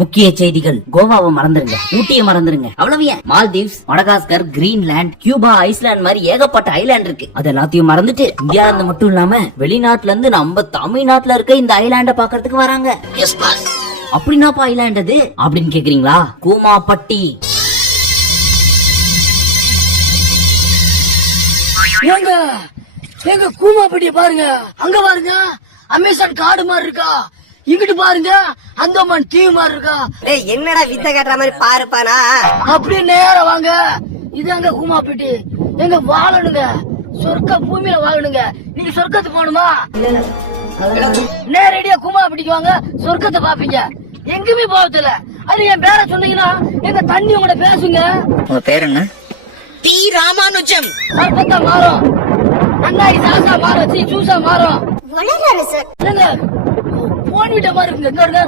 முக்கிய செய்திகள். கோவாவை மறந்துருங்க, ஊட்டியை மறந்துருங்க, அவ்வளவு ஏன் Maldives, Madagascar, Greenland, Cuba, Iceland மாதிரி ஏகப்பட்ட ஐலாண்ட் இருக்கு. அது எல்லாத்தையும் மறந்துட்டு இந்தியால இருந்து மட்டும் இல்லாம வெளிநாட்டுல இருந்து நம்ம தமிழ்நாட்டுல இருக்க இந்த ஐலாண்ட பாக்குறதுக்கு வராங்க. அப்படின்னாப்பா ஐலாண்ட் அது அப்படின்னு கேக்குறீங்களா? கூமாப்பட்டி. ஏங்க எங்க கூமாப்பட்டிய பாருங்க, அங்க பாருங்க அமேசான் காடு மாதிரி இருக்கா, இங்கிட்டு பாருங்க அந்தமான் தீவு மாதிரி இருக்கா. என்னடா வித்த கட்டுற மாதிரி பாருப்பானா? அப்படியே நேரம் வாங்க, இது அங்க கூமாப்பட்டி. எங்க வாழணுங்க, சொர்க்க பூமியில வாழணுங்க. நீங்க சொர்க்கத்துக்கு போகணுமா? நேரடியா கூமாப்பட்டிக்கு வாங்க, சொர்க்கத்தை பாப்பீங்க. எங்குமே போகல. அது என் பேரை சொன்னீங்கன்னா எங்க தண்ணி உங்களோட பேசுங்க. உங்க பேர் என்ன? டி ராமானுஜம். சர்பத்தா மாறும், அண்ணாடி சாசா மாறும், ஜூசா மாறும். என்னங்க போன் விட்ட மாதிரி இருக்குங்க.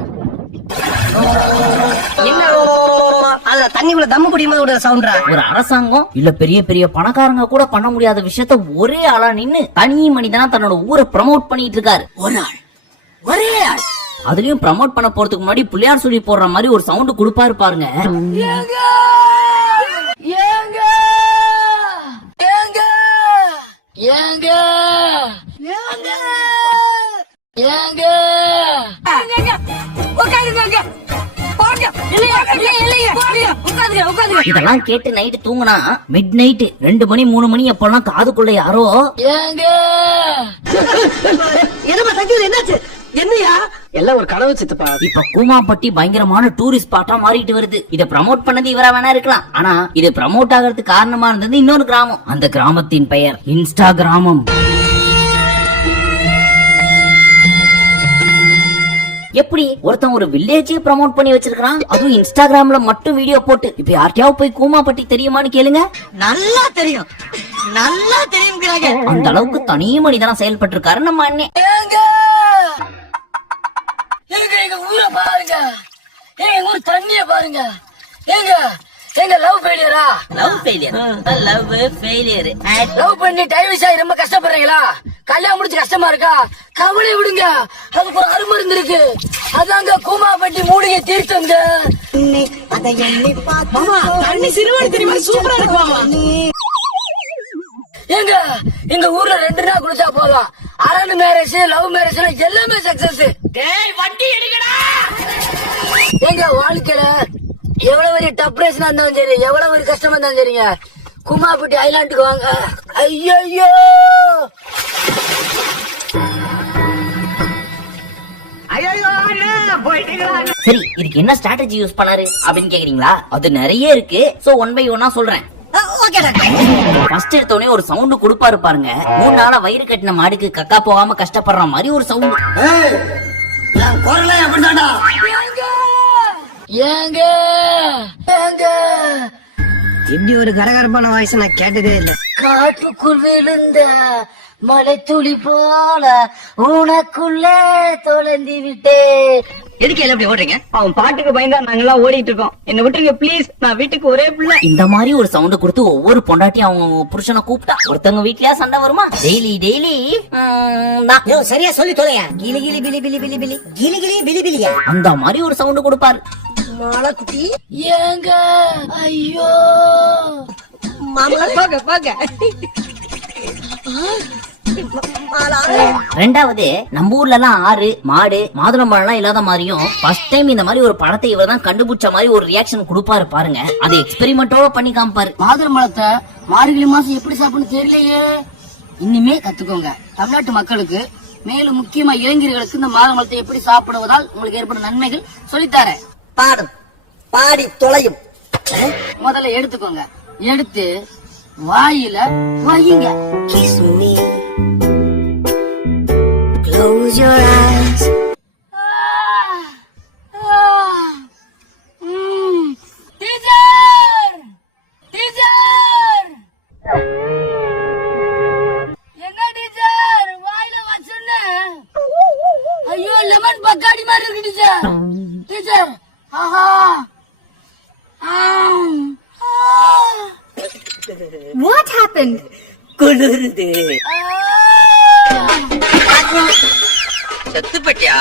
என்ன அதுல தண்ணிக்குள்ள தம்மு குடியும்போது சவுண்டா? ஒரு அரசாங்கம் இல்ல பெரிய பெரிய பணக்காரங்க கூட பண்ண முடியாத விஷயத்த ஒரே ஆளா நின்னு தனி மனிதனா தன்னோட ஊரை ப்ரமோட் பண்ணிட்டு இருக்காரு. ஒரே ஆள். அதுலயும் ப்ரமோட் பண்ண போறதுக்கு முன்னாடி பிள்ளையார் சொல்லி போடுற மாதிரி ஒரு சவுண்ட் கொடுப்பாரு பாருங்க. ஏங்க ஏங்க ஏங்க ஏங்க ஏங்க ஏங்க இதெல்லாம் கேட்டு நைட்டு தூங்குனா மிட் நைட் 2 மணி 3 மணி அப்பெல்லாம் காதுக்குள்ள யாரோ ஏங்க என்னாச்சு? என்னையா எல்லாம் ஒரு கனவு சித்தப்பா. இப்ப கூமாப்பட்டி பயங்கரமான டூரிஸ்ட் ஸ்பாட்டா மாறிட்டு வருது. இத ப்ரமோட் பண்ணது இவரா வேணா இருக்கலாம், ஆனா இது ப்ரமோட் ஆகிறதுக்கு காரணமா இருந்தது இன்னொரு கிராமம். அந்த கிராமத்தின் பெயர் இன்ஸ்டாகிராமம். எப்படி ஒருத்தன் ஒரு வில்லேஜ் ப்ரமோட் பண்ணி வச்சிருக்கான், அதுவும் இன்ஸ்டாகிராம்ல மட்டும் வீடியோ போட்டு. இப்ப யார்கிட்டயாவது போய் கூமாப்பட்டி தெரியுமான்னு கேளுங்க. நல்லா தெரியும், நல்லா தெரியும். அந்த அளவுக்கு தனி மனிதனா செயல்பட்டு இருக்காரு நம்ம அண்ணன். எங்க ஊரை பாருங்க, எங்க ஊர் தண்ணிய பாருங்க. எங்க லவ் ஃபெயிலியரா? Love failure. லவ் பண்ணி டைவர்ஸ் ஆகி ரொம்ப கஷ்டப்படுறீங்களா? கல்யாணம் முடிச்சு கஷ்டமா இருக்கா? கவலை விடுங்க, அதுக்கு ஒரு அருமருந்து இருக்கு. அதாங்க கூமாப்பட்டி மூலிகை தீர்த்தங்க. தண்ணி சிறுவாடு தெரியுமா? சூப்பரா இருக்கு மாமா. எங்க ஊர்ல 2 நாள் குளிச்சா போதும். அரேஞ்ச் மேரேஜ், லவ் மேரேஜ் எல்லாமே சக்சஸ். வண்டி எடுக்கடா. எங்க வாழ்க்கையில எவ்வளவு பெரிய டப்ரேஷனா இருந்தாலும் சரி, எவ்வளவு ஒரு கஷ்டமா இருந்தாலும் சரிங்க, கூமாப்பட்டி ஐலாண்டுக்கு வாங்க. ஐயோ சரி, இதுக்கு என்ன ஸ்ட்ராட்டஜி யூஸ் பண்ணாரு அப்படின்னு கேக்குறீங்களா? அது நிறைய இருக்கு. சோ 1 by 1 சொல்றேன். ஃபர்ஸ்ட் எடுத்தோடனே ஒரு சவுண்ட் கொடுப்பாரு பாருங்க. 3 நாளா வயிறு கட்டின மாடுக்கு கக்கா போகாம கஷ்டப்படுற மாதிரி ஒரு சவுண்ட். ஏங்க இப்படி ஒரு கரகரப்பான வாய்ஸ் நான் கேட்டதே இல்ல. காட்டுக்குள் விழுந்த மழை துளி போல உனக்குள்ளே தொலைந்து விட்டே. எதுக்கு எல்லாம் இப்படி ஓடுறீங்க? அவன் பாட்டுக்கு பயந்தா நாங்கெல்லாம் ஓடிட்டு இருக்கோம். என்ன விட்டுருங்க ப்ளீஸ், நான் வீட்டுக்கு ஒரே பிள்ளை. இந்த மாதிரி ஒரு சவுண்ட் கொடுத்து ஒவ்வொரு பொண்டாட்டியும் அவங்க புருஷனை கூப்பிட்டா ஒருத்தவங்க வீட்லயா சண்டை வருமா? டெய்லி சரியா சொல்லி தொலையா. கிளி கிளி பிலி பிலி பிலி பிலி கிளி கிளி பிலி பிலியா அந்த மாதிரி ஒரு சவுண்ட் கொடுப்பாரு. மாலக்குட்டி ஏங்க ஐயோ மாமா பாக்க ரெண்டாவது, நம்ம ஊர்ல எல்லாம் ஆறு மாடு மாதுளம்பழம் எல்லாம் இல்லாத மாதிரியும் ஃபர்ஸ்ட் டைம் இந்த மாதிரி ஒரு பழத்தை இவர் தான் கண்டுபிடிச்ச மாதிரி ஒரு ரியாக்ஷன் கொடுப்பாரு பாருங்க. அதை எக்ஸ்பெரிமெண்டோட பண்ணி காமிப்பாரு. மாதுளம்பழத்தை மார்கழி மாசம் எப்படி சாப்பிடணும் தெரியலையே, இனிமே கத்துக்கோங்க. தமிழ்நாட்டு மக்களுக்கு மேலும் முக்கியமா இளைஞர்களுக்கு இந்த மாதுளம்பழத்தை எப்படி சாப்பிடுவதால் உங்களுக்கு ஏற்படும் நன்மைகள் சொல்லித்தாரேன். பாடும் பாடி தொலையும். முதல்ல எடுத்துக்கோங்க, எடுத்து வாயில வையுங்க. Kiss me, close your eyes. Teacher என்ன டீச்சர் வாயில வச்சுன்னு? ஐயோ லெமன் பக்காடி மாதிரி இருக்கு டீச்சர். டீச்சர் ஆஹா What happened? குளிருது. செத்துப்பட்டியா?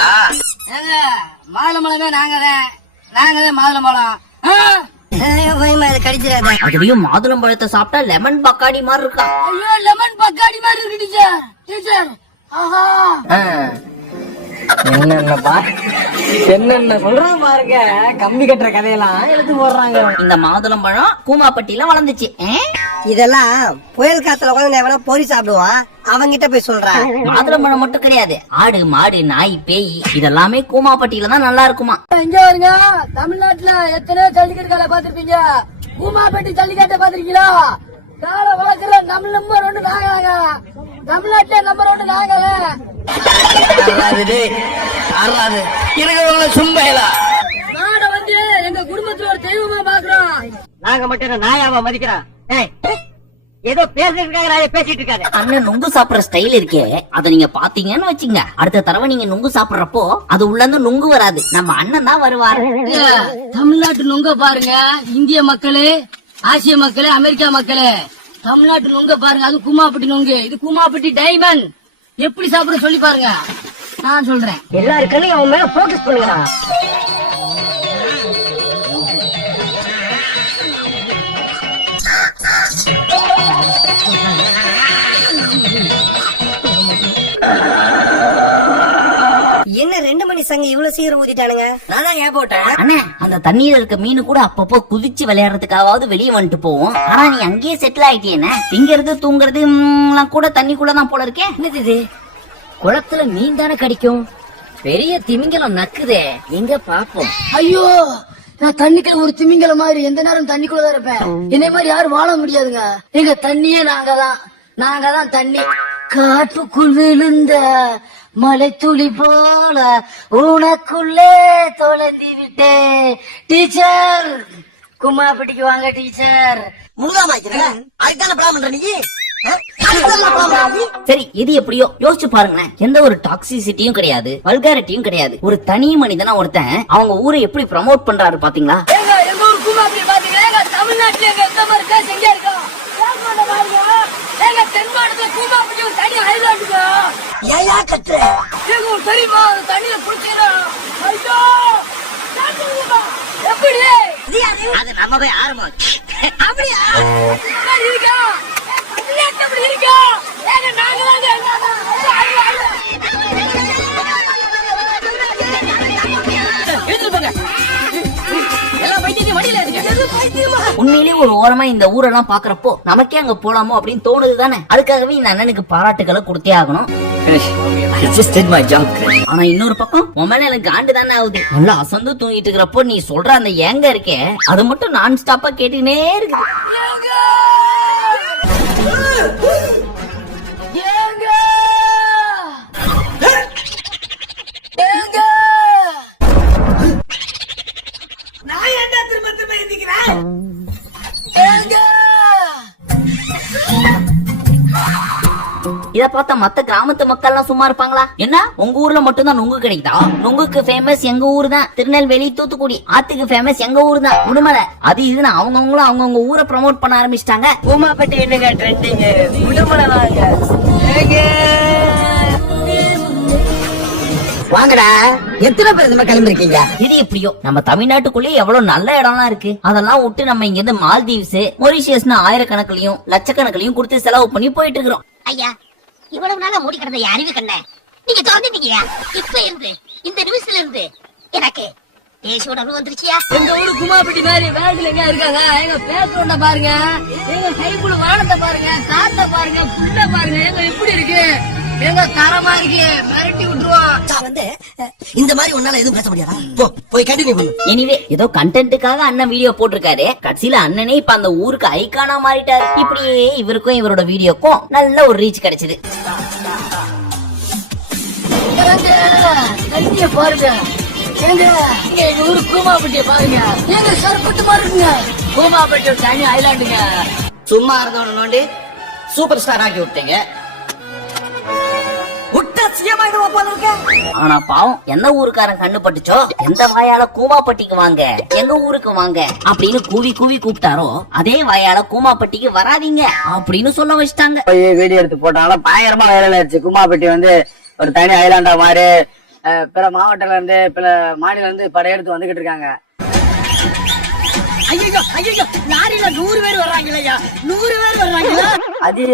மாதுளம்பழமே நாங்க தான். நாங்க மாதுளம்பழம். பயமா இதை கடிச்சிடாத. அதுலயும் மாதுளம்பழத்தை சாப்பிட்டா லெமன் பக்காடி மாதிரி இருக்கா. ஐயோ லெமன் பக்காடி மாதிரி இருக்கு டீச்சர். டீச்சர் ஆஹா என்னென்ன சொல்றான் பாருங்க. கம்பி கட்டுற கதையெல்லாம் எடுத்து போடுறாங்க. இந்த மாதுளம்பழம் கூமாப்பட்டியில வளர்ந்துச்சு. இதெல்லாம் புயல் காத்துல உட்காந்து எவனா பொறி சாப்பிடுவான், அவங்கிட்ட போய் சொல்றான். மாதுளம்பழம் மட்டும் கிடையாது, ஆடு மாடு நாய் பேய் இதெல்லாமே கூமாப்பட்டியில தான் நல்லா இருக்குமா. இங்க வருங்க. தமிழ்நாட்டுல எத்தனை ஜல்லிக்கட்டு காலை பாத்திருப்பீங்க. கூமாப்பட்டி ஜல்லிக்கட்டை பாத்திருக்கீங்களா? காலை வளர்க்குற நம்ம நம்பர் 1 நாங்க. தமிழ்நாட்டுல நம்பர் 1 நாங்க. நாட வந்து எங்க குடும்பத்துல ஒரு தெய்வமா பாக்குறோம். நாங்க மட்டும் நாயாவ மதிக்கிறோம். ஏதோ பேசிட்டு பேசிட்டு இருக்காரு. அண்ணன் நுங்கு சாப்பிடுற ஸ்டைல் இருக்கே, அத நீங்க பாத்தீங்கன்னு வச்சுங்க, அடுத்த தடவை நீங்க நுங்கு சாப்பிடுறப்போ அது உள்ள இருந்து நுங்கு வராது, நம்ம அண்ணன் தான் வருவாரு. தமிழ்நாட்டு நுங்க பாருங்க. இந்திய மக்களே, ஆசிய மக்களே, அமெரிக்கா மக்களே, தமிழ்நாட்டு நுங்க பாருங்க. அது கூமாப்பட்டி நுங்கு. இது கூமாப்பட்டி டைமண்ட். எப்படி சாப்பிட சொல்லி பாருங்க. நான் சொல்றேன். எல்லாருக்கும் அவன் மேல போக்கஸ் பண்ணுங்கடா. என்ன 2 மணி சங்க இவ்வளவு சீக்கிரம் ஊத்திட்டானுங்க? நான் தான் ஏன் போட்டேன். அண்ணே, அந்த தண்ணீர் இருக்க மீன் கூட அப்பப்போ குதிச்சு விளையாடுறதுக்காவது வெளியே வந்துட்டு போவோம். ஆனா நீ அங்கேயே செட்டில் ஆயிட்டேன. திங்கிறது தூங்குறது கூட தண்ணிக்குள்ளதான் போல இருக்கேன். என்னது இது? குளத்துல மீன் தானே கடிக்கும். பெரிய திமிங்கலம் நக்குதே. எங்க பாப்போம். ஐயோ, நான் தண்ணிக்குள்ள ஒரு திமிங்கலம் மாதிரி எந்த நேரம் தண்ணிக்குள்ளதான் இருப்பேன். என்னை மாதிரி யாரும் வாழ முடியாதுங்க. எங்க தண்ணியே நாங்க தான் தண்ணி. காட்டுக்குள் விழுந்த மலை துளி போல உனக்குள்ளே தொலைந்தி விட்டேன். டீச்சர், கும்மாப்பட்டிக்கு வாங்க டீச்சர். சரி, இது எப்படியோ யோசிச்சு பாருங்களேன். எந்த ஒரு டாக்ஸிசிட்டியும் கிடையாது, வல்காரிட்டியும் கிடையாது. ஒரு தனி மனிதனா ஒருத்தன் அவங்க ஊரை எப்படி ப்ரமோட் பண்றாரு பாத்தீங்களா? எங்க ஊர் கும்மாப்பட்டி பாத்தீங்களா? எங்க தமிழ்நாட்டுல எங்க எந்த மாதிரி பேச எங்க இருக்கோம். எங்க தென் மாவட்டத்துல கூமாப்பட்டி ஒரு தனி ஐலாண்டுங்க. ஏயா கத்துற? எங்க ஊர் தெரியுமா? தண்ணியில குளிச்சிடும். ஐயோ, எப்படி அது நம்ம போய் ஆரம்பம். அப்படியா இருக்கா? அப்படி இருக்கா? ஏங்க நாங்க உண்மையிலேயே ஒரு ஓரமா இந்த ஊரெல்லாம் பாக்குறப்போ நமக்கே அங்க போலாமோ அப்படின்னு தோணுது தானே. அதுக்காகவே இந்த அண்ணனுக்கு பாராட்டுகளை கொடுத்தே ஆகணும். ஆனா இன்னொரு பக்கம் உன் மேல எனக்கு காண்டு தானே ஆகுது. நல்லா அசந்து தூங்கிட்டு இருக்கிறப்போ நீ சொல்ற அந்த ஏங்க இருக்கே, அது மட்டும் நான் ஸ்டாப்பா கேட்டுனே இருக்கு. இத பார்த்தா மத்த கிராமத்து மக்கள் எல்லாம் சும்மா இருப்பாங்களா? என்ன உங்க ஊர்ல மட்டும் தான் நுங்கு கிடைக்குதா? நுங்குக்கு ஃபேமஸ் எங்க ஊர் தான். திருநெல்வேலி, தூத்துக்குடி. ஆத்துக்கு ஃபேமஸ் எங்க ஊர் தான். உடுமலை. அது இதுன்னு அவங்கவுங்களும் அவங்கவுங்க ஊரை ப்ரமோட் பண்ண ஆரம்பிச்சிட்டாங்க. கூமாப்பட்டி என்னங்க ட்ரெண்டிங்? உடுமலை வாங்கடா. எத்தனை பேர் இந்த மாதிரி கிளம்பிருக்கீங்க? இது எப்படியோ நம்ம தமிழ்நாட்டுக்குள்ளே எவ்வளவு நல்ல இடம்லாம் இருக்கு. அதெல்லாம் விட்டு நம்ம இங்க இருந்து மால்தீவ்ஸ், மொரிஷியஸ்னு ஆயிரக்கணக்கிலையும் லட்சக்கணக்கிலையும் கொடுத்து செலவு பண்ணி போயிட்டு இருக்கிறோம். ஐயா, இவ்வளவு நாளா மூடி கிடந்த அறிவு கண்ண நீங்க திறந்துட்டீங்க. இப்ப இருந்து இந்த நிமிஷத்துல இருந்து எனக்கு தேசிய உணர்வு வந்துருச்சியா? எங்க ஊரு குமாப்பட்டி மாதிரி வேலையில எங்க இருக்காங்க. எங்க பேட்ரோண்ட பாருங்க, எங்க கைக்குள்ள வானத்தை பாருங்க, காத்த பாருங்க, புல்ல பாருங்க. எங்க எப்படி இருக்கு? எங்க தரமா இருக்கு. மிரட்டி விட்டுருவோம். வந்து இந்த மாதிரி உன்னால எதுவும் பேச முடியாதா? போய் கண்டினியூ பண்ணு. எனிவே ஏதோ கண்டென்ட்டுக்காக அண்ணன் வீடியோ போட்டிருக்காரு. கடைசியில அண்ணனே இப்ப அந்த ஊருக்கு ஐகானா மாறிட்டாரு. இப்படியே இவருக்கும் இவரோட வீடியோக்கும் நல்ல ஒரு ரீச் கிடைச்சது. தண்ணிய பாருங்க. எங்க எங்க ஊரு கூமாப்பட்டிய பாருங்க. எங்க சர்பட்டு பாருங்க. கூமாப்பட்டி தனி ஐலாண்டுங்க. சும்மா இருந்தவன நோண்டி சூப்பர் ஸ்டார் ஆக்கி விட்டீங்க. ஆனா பாவம், எந்த ஊருக்காரன் கண்ணு பட்டுச்சோ, எந்த வாயால கூமாப்பட்டிக்கு வாங்க, எங்க ஊருக்கு வாங்க அப்படின்னு கூவி கூவி கூப்பிட்டாரோ, அதே வாயால கூமாப்பட்டிக்கு வராதீங்க அப்படின்னு சொல்ல வச்சிட்டாங்க. வீடியோ எடுத்து போட்டாலும் பயங்கரமா வைரல் ஆயிடுச்சு. கூமாப்பட்டி வந்து ஒரு தனி ஐலாண்டா மாதிரி பிற மாவட்டத்துல இருந்து பிற மாநில இருந்து படையெடுத்து வந்துகிட்டு இருக்காங்க. ஐயோ ஐயோ லாரியில 100 பேர் வர்றாங்களையா 100 பேர் வர்றாங்களா? அதிக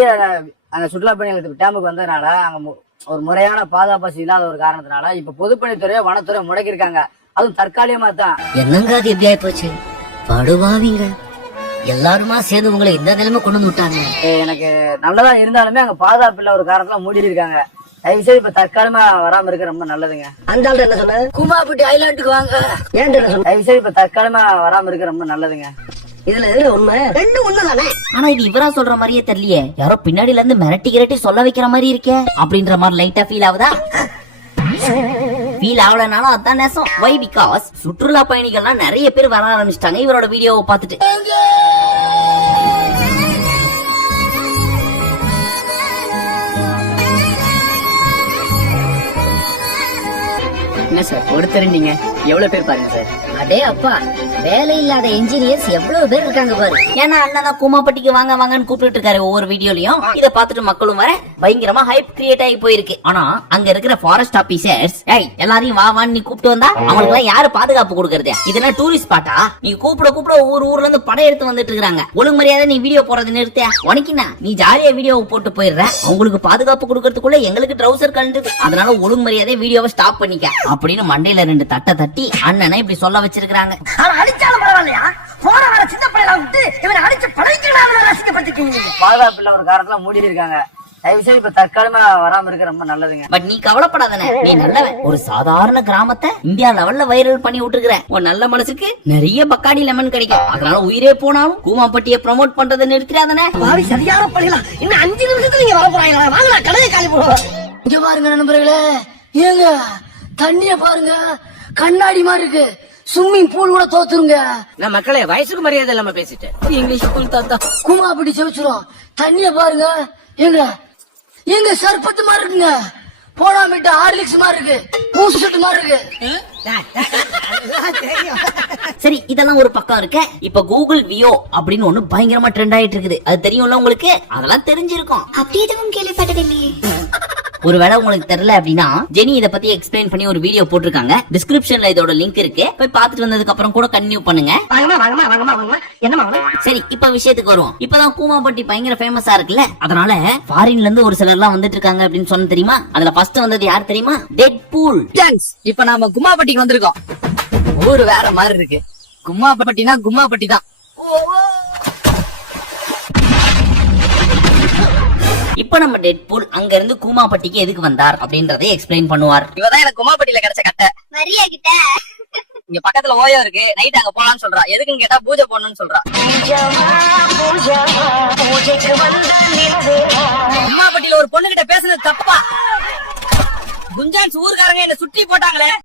அங்க சுற்றுலா பயணிகள் டேமுக்கு வந்ததுனால அங்க ஒரு முறையான பாதுகாப்பு இல்லாத ஒரு காரணத்தினால இப்ப பொதுப்பணித்துறை வனத்துறை முடக்கிருக்காங்க. அதுவும் தற்காலிகமா தான். என்னங்க அது எப்படி ஆயி போச்சு? படுவாவீங்க எல்லாருமா சேர்ந்து உங்களை இந்த நிலைமை கொண்டு வந்து விட்டாங்க. எனக்கு நல்லதா இருந்தாலுமே அங்க பாதுகாப்பு இல்ல ஒரு காரணத்துல மூடி இருக்காங்க. தயவு செய்து இப்ப தற்காலிகமா வராம இருக்க ரொம்ப நல்லதுங்க. அந்த ஆள் என்ன சொன்ன? குமாபட்டி ஐலாண்டுக்கு வாங்க. ஏன்டா என்ன சொன்ன? தயவு செய்து இப்ப தற்காலிகமா வராம இருக்க ரொம்ப நல்லதுங்க. இதுல எதுல உண்மை? ரெண்டும் உண்மைதானே? ஆனா இது இவரா சொல்ற மாதிரியே தெரியலையே. யாரோ பின்னாடில இருந்து மிரட்டி கிரட்டி சொல்ல வைக்கிற மாதிரி இருக்கே அப்படின்ற மாதிரி லைட்டா ஃபீல் ஆகுதா? ஃபீல் ஆகலனாலும் அதான் நேசம். வை பிகாஸ் சுற்றுலா பயணிகள்லாம் நிறைய பேர் வர ஆரம்பிச்சிட்டாங்க இவரோட வீடியோவை பார்த்துட்டு. என்ன சார் ஒருத்தருந்தீங்க எவ்வளவு பேர் பாருங்க சார். அடே அப்பா, வேலை இல்லாத இன்ஜினியர்ஸ் எவ்வளவு பேர் இருக்காங்க பாரு. ஏன்னா அண்ணன் தான் கூமாப்பட்டிக்கு வாங்க வாங்கன்னு கூப்பிட்டு இருக்காரு ஒவ்வொரு வீடியோலயும். இத பாத்துட்டு மக்களும் வர பயங்கரமா ஹைப் கிரியேட் ஆகி போயிருக்கு. ஆனா அங்க இருக்கிற ஃபாரஸ்ட் ஆபீசர்ஸ் எல்லாரையும் வா வான்னு நீ கூப்பிட்டு வந்தா அவங்களுக்கு எல்லாம் யாரு பாதுகாப்பு கொடுக்கறது? இதெல்லாம் டூரிஸ்ட் ஸ்பாட்டா? நீ கூப்பிட கூப்பிட ஒவ்வொரு ஊர்ல இருந்து படம் எடுத்து வந்துட்டு இருக்காங்க. ஒழுங்கு மரியாதை நீ வீடியோ போறது நிறுத்த. உனக்கினா நீ ஜாலியா வீடியோ போட்டு போயிடுற. அவங்களுக்கு பாதுகாப்பு கொடுக்கறதுக்குள்ள எங்களுக்கு ட்ரௌசர் கலந்துது. அதனால ஒழுங்கு மரியாதை வீடியோவை ஸ்டாப் பண்ணிக்க அப்படின்னு மண்டையில 2 தட்டை தட்டி அண்ணனை இப்படி சொல்ல வச்சிருக்காங்க. அடிச்சாலும் பரவாயில்லையா? போற வர சின்ன பிள்ளைல விட்டு இவனை அடிச்சு படைக்கிறாங்க. ரசிக்கப்பட்டிருக்கீங்க. பாதுகாப்பு இல்ல ஒரு காரணத்துல மூடி இருக்காங்க. தயவு செய்து இப்ப தற்காலிகமா வராம இருக்க ரொம்ப நல்லதுங்க. பட் நீ கவலைப்படாதனே, நீ நல்லவன். ஒரு சாதாரண கிராமத்தை இந்தியா லெவல்ல வைரல் பண்ணி விட்டுருக்கிற. உன் நல்ல மனசுக்கு நிறைய பக்காடி லெமன் கிடைக்கும். அதனால உயிரே போனாலும் கூமாப்பட்டியை ப்ரோமோட் பண்றதை நிறுத்திடாதனே. பாவி சரியான பள்ளிலாம் இன்னும் 5 நிமிஷத்துல நீங்க வர போறாங்களா? வாங்க நான் கடையை காலி போடுவேன். இங்க பாருங்க நண்பர்களே, ஏங்க தண்ணிய பாருங்க, கண்ணாடி மாதிரி இருக்கு. ஸ்விம்மிங் பூல் கூட தோத்துருங்க. நான் மக்களே வயசுக்கு மரியாதை இல்லாம பேசிட்டேன். இங்கிலீஷ் ஸ்கூல் தாத்தா குமாபட்டி செவிச்சிரும். தண்ணிய பாருங்க, ஏங்க எங்க சர்பத்து மாதிரி இருக்குங்க. போடாமிட்ட ஹார்லிக்ஸ் மாதிரி இருக்கு, பூஸ்ட் மாதிரி இருக்கு. சரி இதெல்லாம் ஒரு பக்கம் இருக்க. இப்ப கூகுள் வியோ அப்படின்னு ஒண்ணு பயங்கரமா ட்ரெண்ட் ஆயிட்டு இருக்குது. அது தெரியும்ல உங்களுக்கு? அதெல்லாம் தெரிஞ்சிருக்கும். அப்படி எதுவும் கேள்விப்பட்டதில்லையே. ஒருவேளை உங்களுக்கு தெரியல அப்படின்னா ஜெனி இத பத்தி எக்ஸ்பிளைன் பண்ணி ஒரு வீடியோ போட்டிருக்காங்க. டிஸ்கிரிப்ஷன்ல இதோட லிங்க் இருக்கு. போய் பார்த்துட்டு வந்ததுக்கு அப்புறம் கூட கண்டினியூ பண்ணுங்க. என்னமா சரி இப்ப விஷயத்துக்கு வருவோம். இப்பதான் கூமாப்பட்டி பயங்கர ஃபேமஸா இருக்குல்ல, அதனால ஃபாரின்ல இருந்து ஒரு சிலர் எல்லாம் வந்துட்டு இருக்காங்க அப்படின்னு சொன்ன தெரியுமா? அதுல ஃபர்ஸ்ட் வந்தது யார் தெரியுமா? டெட்பூல். இப்ப நாம கும்மாப்பட்டிக்கு வந்திருக்கோம். ஊரு வேற மாதிரி இருக்கு. கும்மாப்பட்டினா கும்மாப்பட்டி தான். இப்ப நம்ம டெட்பூல் அங்க இருந்து கூமாப்பட்டிக்கு எதுக்கு வந்தார் அப்படின்றதை எக்ஸ்பிளைன் பண்ணுவார். இவதான் எனக்கு கும்மாப்பட்டியில கிடைச்ச கட்டை. மரியா கிட்ட இங்க பக்கத்துல ஓயோ இருக்கு. நைட் அங்க போலான்னு சொல்றா. எதுக்குன்னு கேட்டா பூஜை போடணும்னு சொல்றா. கும்மாப்பட்டியில ஒரு பொண்ணு கிட்ட பேசுனது தப்பா? குஞ்சான்ஸ் ஊர்காரங்க என்ன சுற்றி போட்டாங்களே.